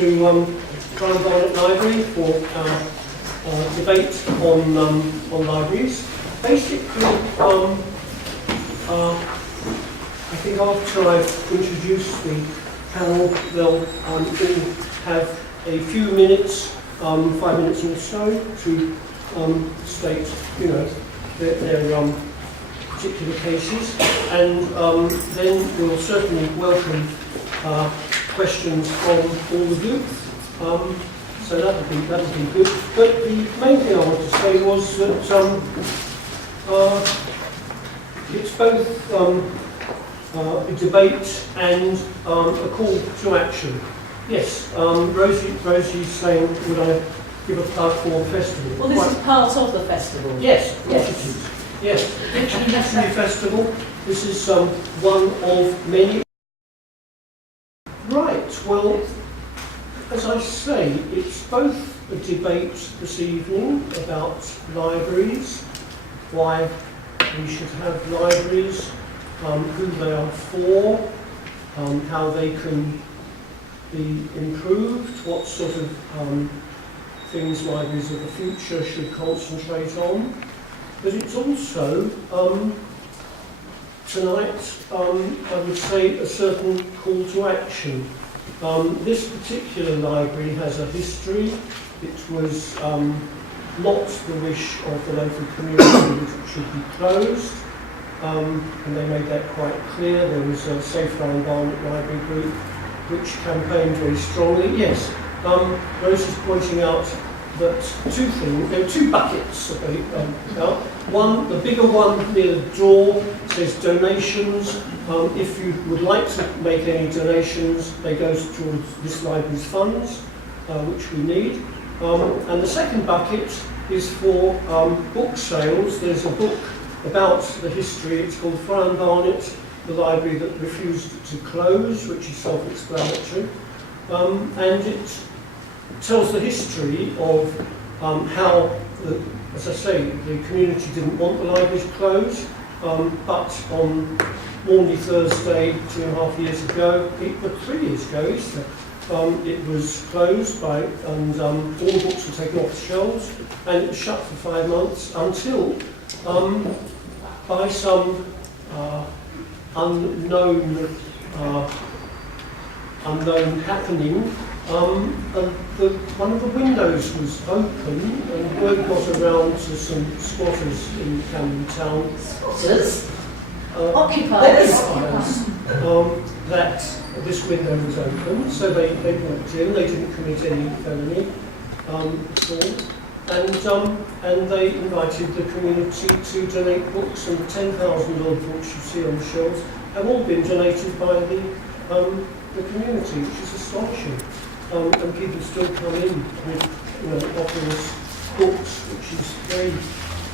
to Brian Barnett Library for our debate on libraries. Basically, I think after I've introduced the panel, they'll all have a few minutes, 5 minutes or so, to state, their particular cases, and then we'll certainly welcome questions from all of you. So that'll be good. But the main thing I want to say was that it's both a debate and a call to action. Yes, Rosie's saying, would I give a plug for the festival? Well, this is part of the festival. Yes, yes, it is. Yes, Finchley Lit Festival. This is one of many. Right, well, as I say, it's both a debate this evening about libraries, why we should have libraries, who they are for, how they can be improved, what sort of things libraries of the future should concentrate on. But it's also, tonight, I would say, a certain call to action. This particular library has a history. It was not the wish of the local community that it should be closed, and they made that quite clear. There was a Safe Brian Barnett Library group which campaigned very strongly. Yes, Rose is pointing out that there are two buckets about. One, the bigger one near the door, says donations. If you would like to make any donations, they go towards this library's funds, which we need. And the second bucket is for book sales. There's a book about the history. It's called Brian Barnett, the library that refused to close, which is self-explanatory. And it tells the history of how, as I say, the community didn't want the library to close, but on Maundy Thursday 2.5 years ago, 3 years ago, Easter, it was closed and all the books were taken off the shelves, and it was shut for 5 months until, by some unknown happening, one of the windows was open, and word got around to some squatters in Camden Town. Squatters? Occupiers? That this window was open, so they walked in. They didn't commit any felony at all, and they invited the community to donate books, and the 10,000 odd books you see on the shelves have all been donated by the community, which is astonishing. And people still come in with, offering us books, which is very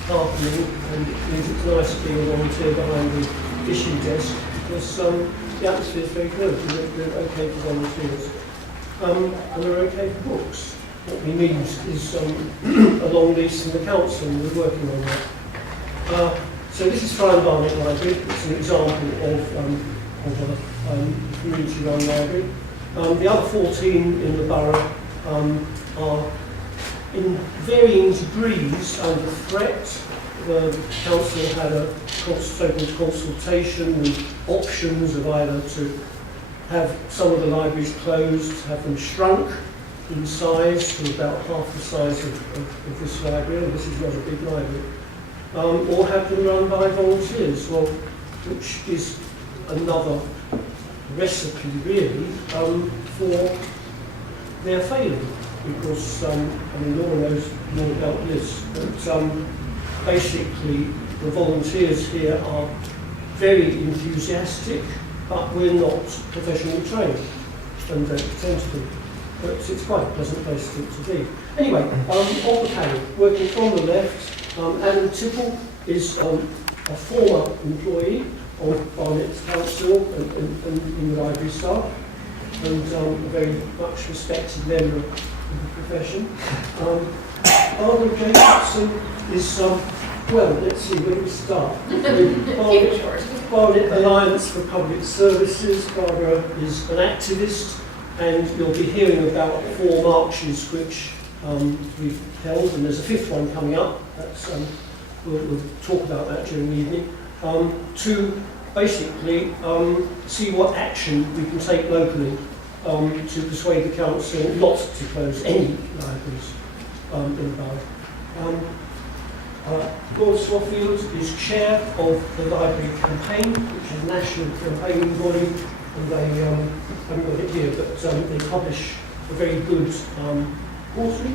heartening, and it means it's nice being a volunteer behind the issue desk, because the atmosphere is very good. We're okay for volunteers, and we're okay for books. What we need is a long lease from the council, and we're working on that. So this is Brian Barnett Library. It's an example of a community-run library. The other 14 in the borough are in varying degrees under threat. The council had a so-called consultation with options of either to have some of the libraries closed, have them shrunk in size to about half the size of this library, and this is not a big library, or have them run by volunteers, well, which is another recipe really for their failing, because Laura knows more about this, but basically the volunteers here are very enthusiastic, but we're not professionally trained and don't pretend to be, but it's quite a pleasant place to be. Anyway, on the panel, working from the left, Anne Tipple is a former employee of Barnett's Council and in the library staff, and a very much respected member of the profession. Barbara Jacobson is, well, let's see, where do we start? Barnett Alliance for Public Services. Barbara is an activist and you'll be hearing about 4 marches which we've held, and there's a 5th one coming up. That's, we'll talk about that during the evening, to basically see what action we can take locally to persuade the council not to close any libraries in the borough. Lord Swaffield is chair of the Library Campaign, which is a national campaigning body, and they haven't got it here, but they publish a very good quarterly.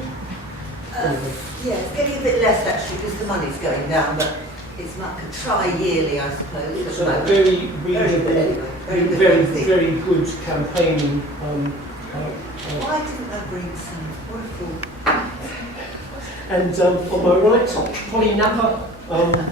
Anyway. Yeah, it's getting a bit less actually because the money's going down, but it's like a tri-yearly, I suppose. It's a very reasonable, very good campaigning. Why didn't they bring some? What a fool. And on my right, Polly Napper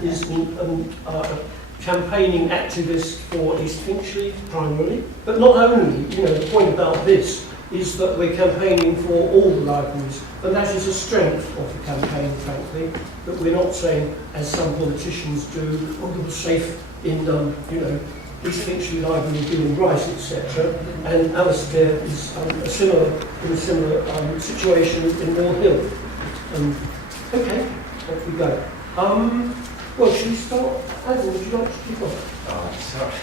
is a campaigning activist for East Finchley primarily. But not only, the point about this is that we're campaigning for all the libraries, and that is a strength of the campaign, frankly, that we're not saying, as some politicians do, oh, you're safe in, East Finchley Library doing right, etc. And Alistair is in a similar situation in Mill Hill. Okay, off we go. Well, should we start? Adam, would you like to kick off? Oh, sorry.